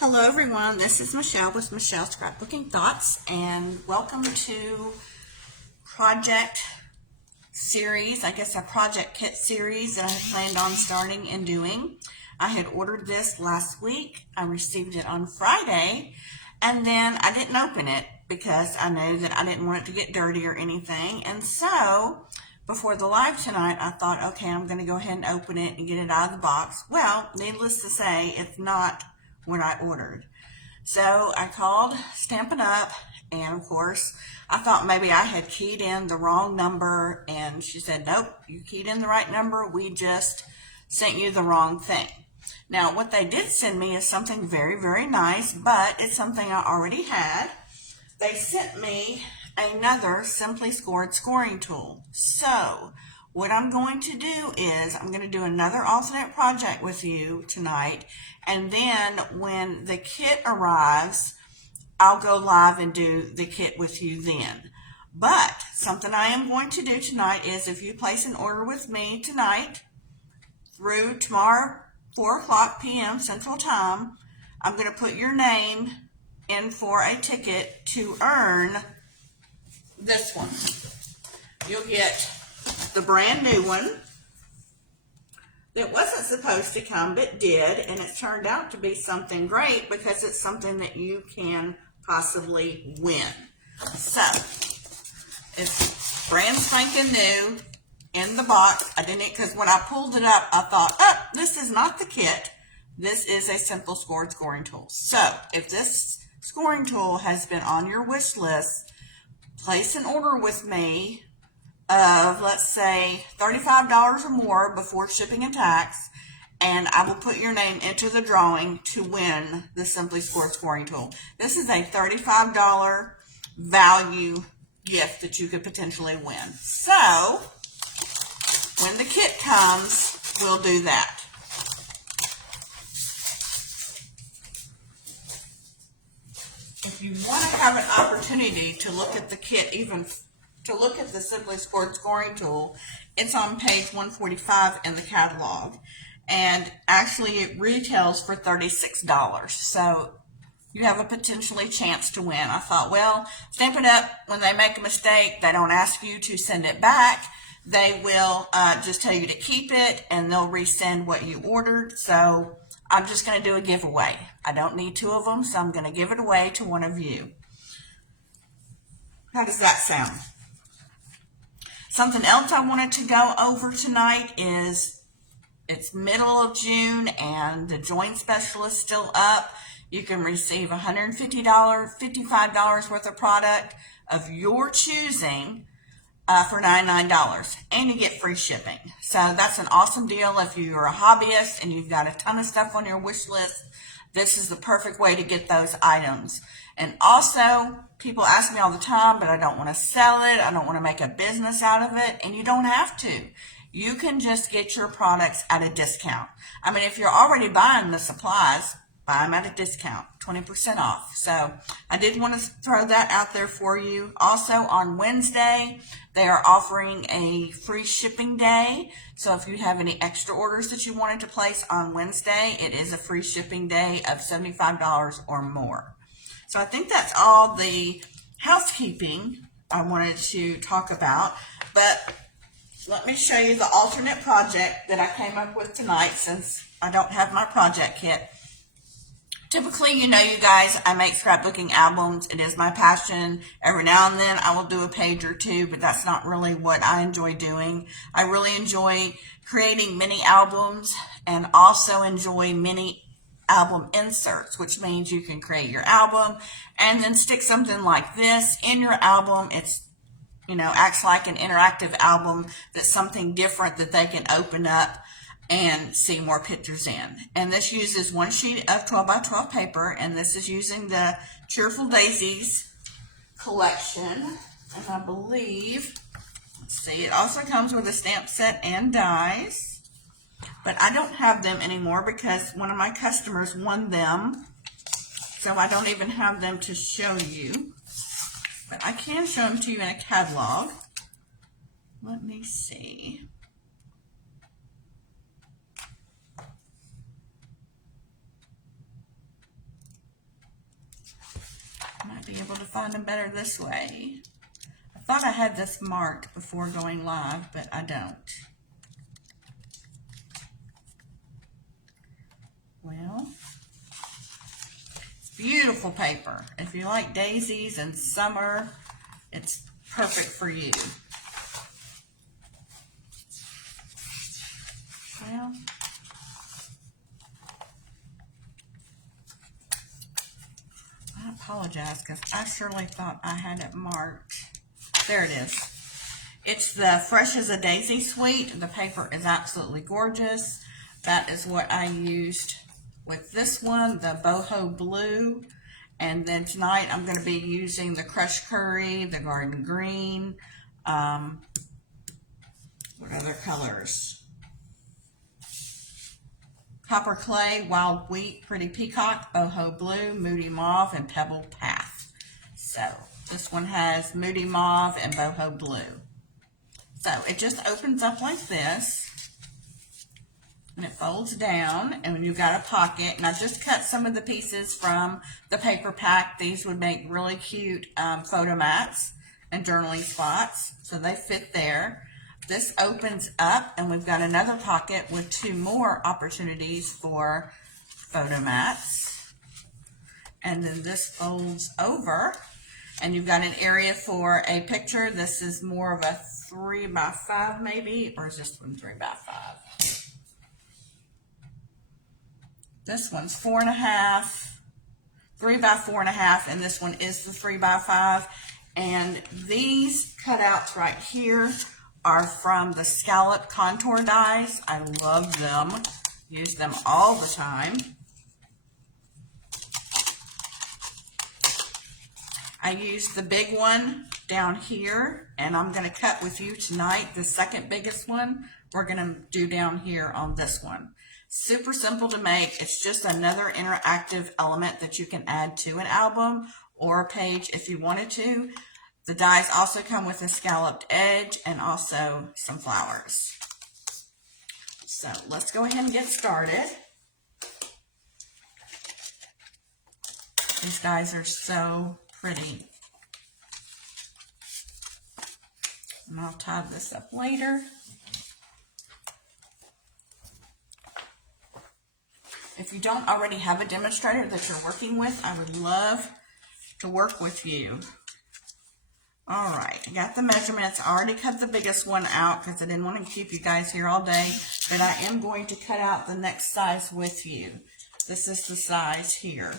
Hello everyone, this is Michelle with Michelle's Scrapbooking Thoughts, and welcome to project series, I guess a project kit series that I planned on starting and doing. I had ordered this last week. I received it on Friday, and then I didn't open it because I knew that I didn't want it to get dirty or anything. And so before the live tonight, I thought, okay, I'm going to go ahead and open it and get it out of the box. Well, needless to say, it's not what I ordered. So I called Stampin' Up, and of course I thought maybe I had keyed in the wrong number, and she said, nope, you keyed in the right number, we just sent you the wrong thing. Now what they did send me is something very, very nice, but it's something I already had. They sent me another Simply Scored scoring tool. So what I'm going to do is I'm going to do another alternate project with you tonight, and then when the kit arrives, I'll go live and do the kit with you then. But something I am going to do tonight is if you place an order with me tonight through tomorrow 4 p.m. Central Time, I'm going to put your name in for a ticket to earn this one. You'll get the brand new one that wasn't supposed to come but did, and it turned out to be something great because it's something that you can possibly win. So it's brand spanking new in the box. I didn't, because when I pulled it up I thought, oh, this is not the kit, this is a Simple Scored scoring tool. So if this scoring tool has been on your wish list, place an order with me of, let's say, $35 or more before shipping and tax, and I will put your name into the drawing to win the Simply Scored scoring tool. This is a $35 value gift that you could potentially win. So when the kit comes, we'll do that. If you want to have an opportunity to look at the kit, even to look at the Simply Scored scoring tool, it's on page 145 in the catalog, and actually it retails for $36. So you have a potentially chance to win. I thought, well, Stampin' Up, when they make a mistake, they don't ask you to send it back. They will just tell you to keep it, and they'll resend what you ordered. So I'm just going to do a giveaway. I don't need two of them, so I'm going to give it away to one of you. How does that sound? Something else I wanted to go over tonight is it's middle of June and the joint special is still up. You can receive $150, $55 worth of product of your choosing for $99, and you get free shipping. So that's an awesome deal if you're a hobbyist and you've got a ton of stuff on your wish list. This is the perfect way to get those items. And also, people ask me all the time, but I don't want to sell it. I don't want to make a business out of it. And you don't have to. You can just get your products at a discount. I mean, if you're already buying the supplies, buy them at a discount, 20% off. So I did want to throw that out there for you. Also on Wednesday, they are offering a free shipping day. So if you have any extra orders that you wanted to place on Wednesday, it is a free shipping day of $75 or more. So I think that's all the housekeeping I wanted to talk about. But let me show you the alternate project that I came up with tonight, since I don't have my project kit. Typically, you know, you guys, I make scrapbooking albums. It is my passion. Every now and then I will do a page or two, but that's not really what I enjoy doing. I really enjoy creating mini albums, and also enjoy mini album inserts, which means you can create your album and then stick something like this in your album. It's, you know, acts like an interactive album, that's something different that they can open up and see more pictures in. And this uses one sheet of 12 by 12 paper, and this is using the Cheerful Daisies collection. And I believe, let's see, it also comes with a stamp set and dies, but I don't have them anymore because one of my customers won them, so I don't even have them to show you. But I can show them to you in a catalog. Let me see. be able to find them better this way. I thought I had this marked before going live, but I don't. Well, it's beautiful paper. If you like daisies and summer, it's perfect for you. Well, I apologize because I surely thought I had it marked. There it is. It's the Fresh as a Daisy suite. The paper is absolutely gorgeous. That is what I used with this one, the boho blue. And then tonight I'm going to be using the crushed curry, the garden green. What other colors? Copper clay, wild wheat, pretty peacock, boho blue, moody mauve, and pebble path. So this one has moody mauve and boho blue. So it just opens up like this. And it folds down, and you've got a pocket. And I just cut some of the pieces from the paper pack. These would make really cute photo mats and journaling spots, so they fit there. This opens up, and we've got another pocket with 2 more opportunities for photo mats. And then this folds over, and you've got an area for a picture. This is more of a 3 by 5 maybe, or is this one 3 by 5? This one's 4.5, 3 by 4.5, and this one is the 3 by 5. And these cutouts right here are from the Scalloped contour dies. I love them. Use them all the time. I used the big one down here, and I'm going to cut with you tonight the second biggest one. We're going to do down here on this one. Super simple to make. It's just another interactive element that you can add to an album or a page if you wanted to. The dies also come with a scalloped edge and also some flowers. So let's go ahead and get started. These dies are so pretty. And I'll tie this up later. If you don't already have a demonstrator that you're working with, I would love to work with you. All right, I got the measurements. I already cut the biggest one out because I didn't want to keep you guys here all day. And I am going to cut out the next size with you. This is the size here.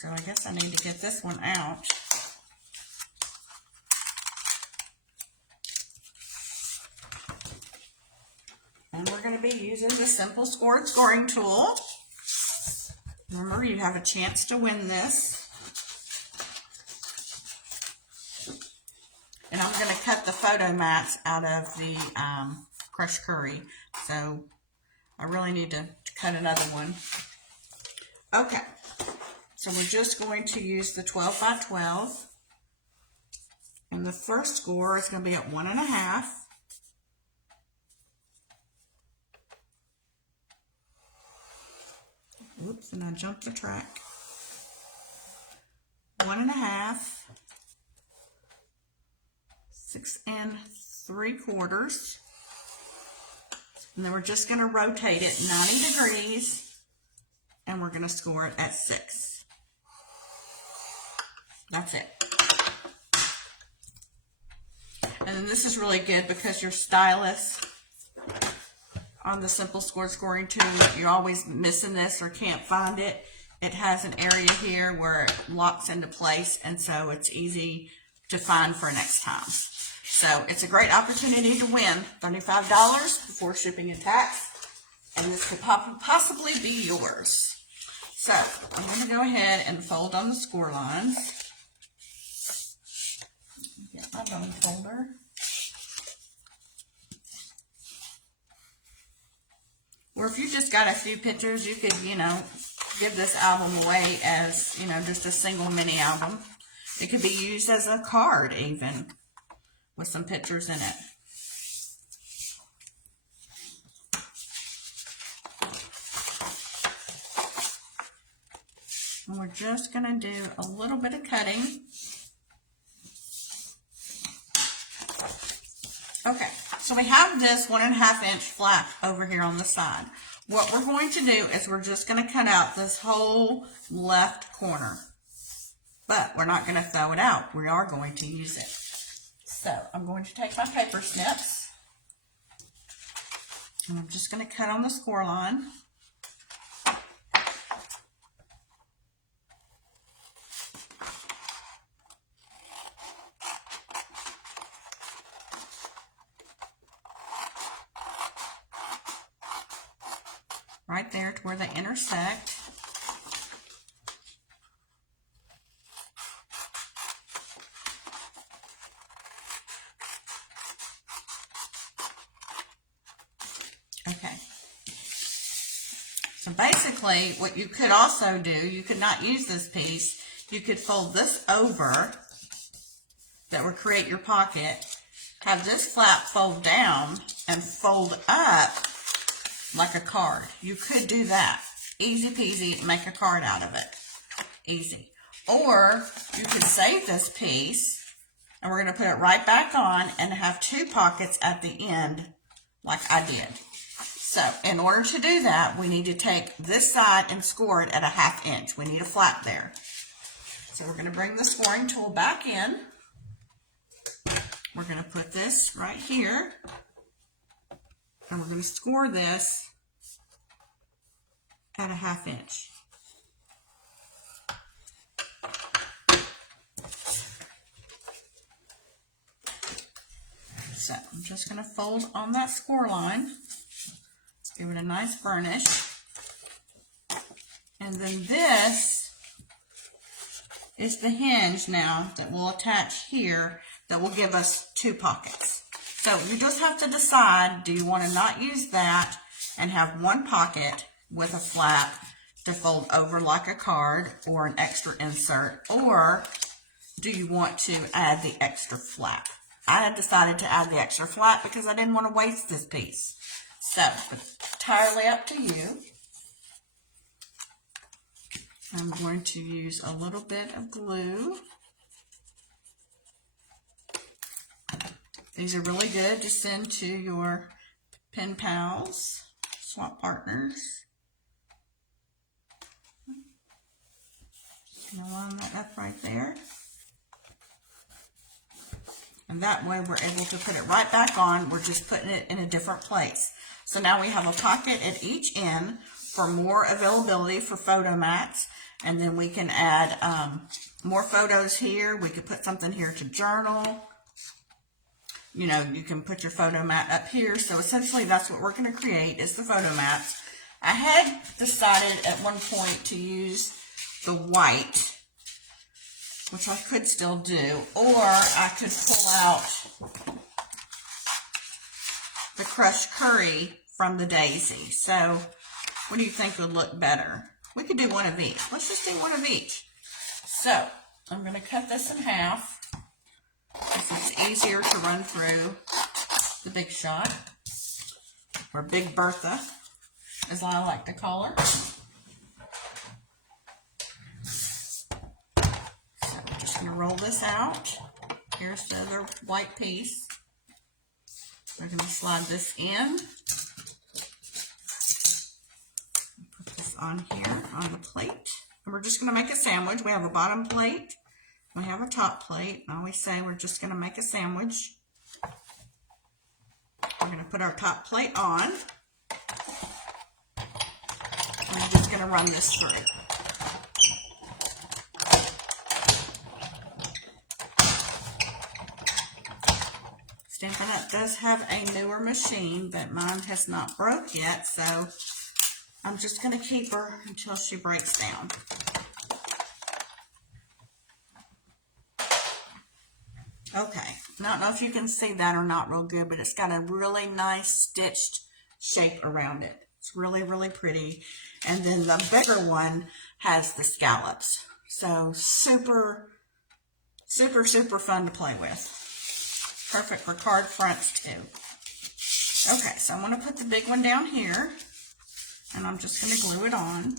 So I guess I need to get this one out. And we're going to be using the simple scoring tool. Remember, you have a chance to win this. And I'm going to cut the photo mats out of the crushed curry. So I really need to cut another one. Okay. So we're just going to use the 12 by 12. And the first score is going to be at 1.5. Oops, and I jumped the track. 1.5. 6 3/4. And then we're just going to rotate it 90 degrees. And we're going to score it at 6. That's it. And then this is really good because your stylus on the simple scoring tool, you're always missing this or can't find it. It has an area here where it locks into place, and so it's easy to find for next time. So it's a great opportunity to win $35 before shipping and tax, and this could possibly be yours. So I'm going to go ahead and fold on the score lines. Get my bone folder. Or if you just got a few pictures, you could, give this album away as, just a single mini album. It could be used as a card even with some pictures in it. And we're just going to do a little bit of cutting. Okay, so we have this 1.5 inch flap over here on the side. What we're going to do is we're just going to cut out this whole left corner. But we're not going to throw it out. We are going to use it. So I'm going to take my paper snips. And I'm just going to cut on the score line. Right there to where they intersect. Okay. So basically, what you could also do, you could not use this piece, you could fold this over, that would create your pocket, have this flap fold down, and fold up like a card. You could do that. Easy peasy, make a card out of it. Easy. Or you could save this piece, and we're going to put it right back on and have 2 pockets at the end like I did. So in order to do that, we need to take this side and score it at 1/2 inch. We need a flap there. So we're going to bring the scoring tool back in. We're going to put this right here. And we're going to score this at 1/2 inch. So I'm just going to fold on that score line. Let's give it a nice burnish. And then this is the hinge now that will attach here that will give us 2 pockets. So you just have to decide, do you want to not use that and have 1 pocket with a flap to fold over like a card or an extra insert, or do you want to add the extra flap? I had decided to add the extra flap because I didn't want to waste this piece. So it's entirely up to you. I'm going to use a little bit of glue. These are really good to send to your pen pals, swap partners. Just going to line that up right there. And that way we're able to put it right back on. We're just putting it in a different place. So now we have a pocket at each end for more availability for photo mats. And then we can add more photos here. We could put something here to journal. You know, you can put your photo mat up here. So essentially that's what we're going to create is the photo mats. I had decided at one point to use the white, which I could still do, or I could pull out the crushed curry from the daisy. So what do you think would look better? We could do one of each. Let's just do one of each. So I'm going to cut this in half. It's easier to run through the big shot, or Big Bertha, as I like to call her. So I'm just going to roll this out. Here's the other white piece. We're going to slide this in. Put this on here on the plate. And we're just going to make a sandwich. We have a bottom plate. We have a top plate. I always say we're just going to make a sandwich. We're going to put our top plate on. And we're just going to run this through. Stampin' Up! Does have a newer machine, but mine has not broke yet, so I'm just going to keep her until she breaks down. Okay, I don't know if you can see that or not real good, but it's got a really nice stitched shape around it. It's really, really pretty. And then the bigger one has the scallops. So super, super, super fun to play with. Perfect for card fronts too. Okay, so I'm going to put the big one down here, and I'm just going to glue it on.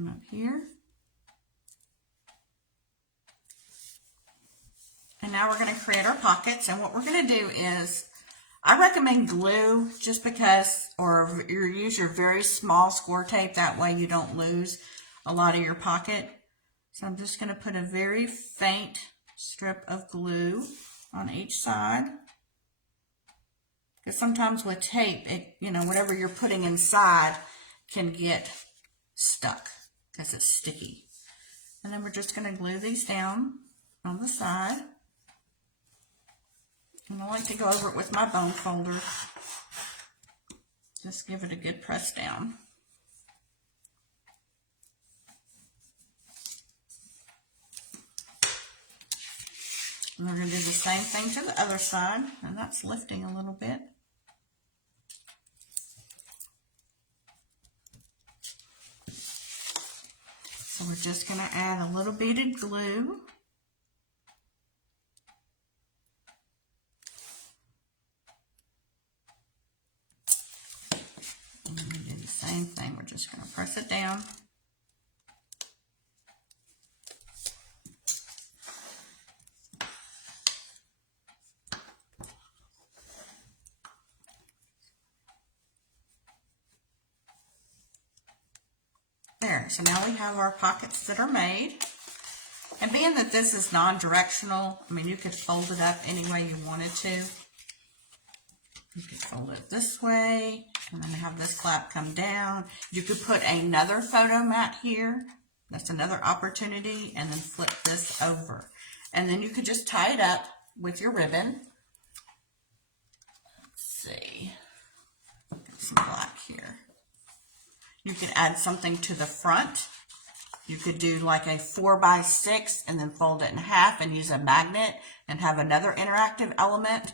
one up here. And now we're going to create our pockets. And what we're going to do is, I recommend glue just because, or you use your very small score tape. That way you don't lose a lot of your pocket. So I'm just going to put a very faint strip of glue on each side. Because sometimes with tape, it, you know, whatever you're putting inside can get stuck because it's sticky. And then we're just going to glue these down on the side. And I like to go over it with my bone folder. Just give it a good press down. And we're going to do the same thing to the other side. And that's lifting a little bit. So we're just going to add a little beaded glue. And we're going to do the same thing. We're just going to press it down. There, so now we have our pockets that are made. And being that this is non-directional, I mean, you could fold it up any way you wanted to. You could fold it this way, and then have this flap come down. You could put another photo mat here. That's another opportunity, and then flip this over. And then you could just tie it up with your ribbon. Let's see. Get some black here. You could add something to the front. You could do like a 4x6 and then fold it in half and use a magnet and have another interactive element.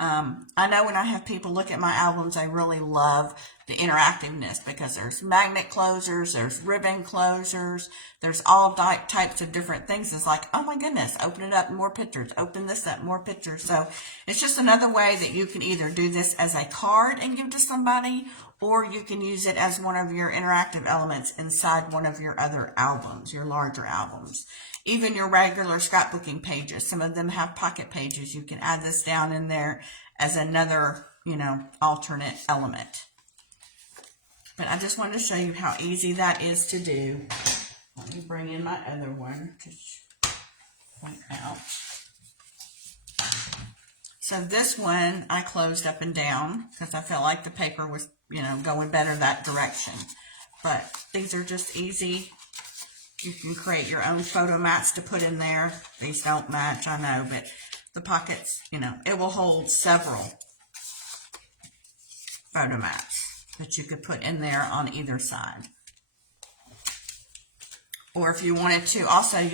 I know when I have people look at my albums, I really love the interactiveness because there's magnet closers, there's ribbon closers, there's all types of different things. It's like, oh my goodness, open it up, more pictures, open this up, more pictures. So it's just another way that you can either do this as a card and give to somebody, or you can use it as one of your interactive elements inside one of your other albums, your larger albums. Even your regular scrapbooking pages, some of them have pocket pages. You can add this down in there as another, you know, alternate element. But I just wanted to show you how easy that is to do. Let me bring in my other one to point out. So this one I closed up and down because I felt like the paper was, you know, going better that direction. But these are just easy. You can create your own photo mats to put in there. These don't match, I know, but the pockets, you know, it will hold several photo mats that you could put in there on either side. Or if you wanted to, also you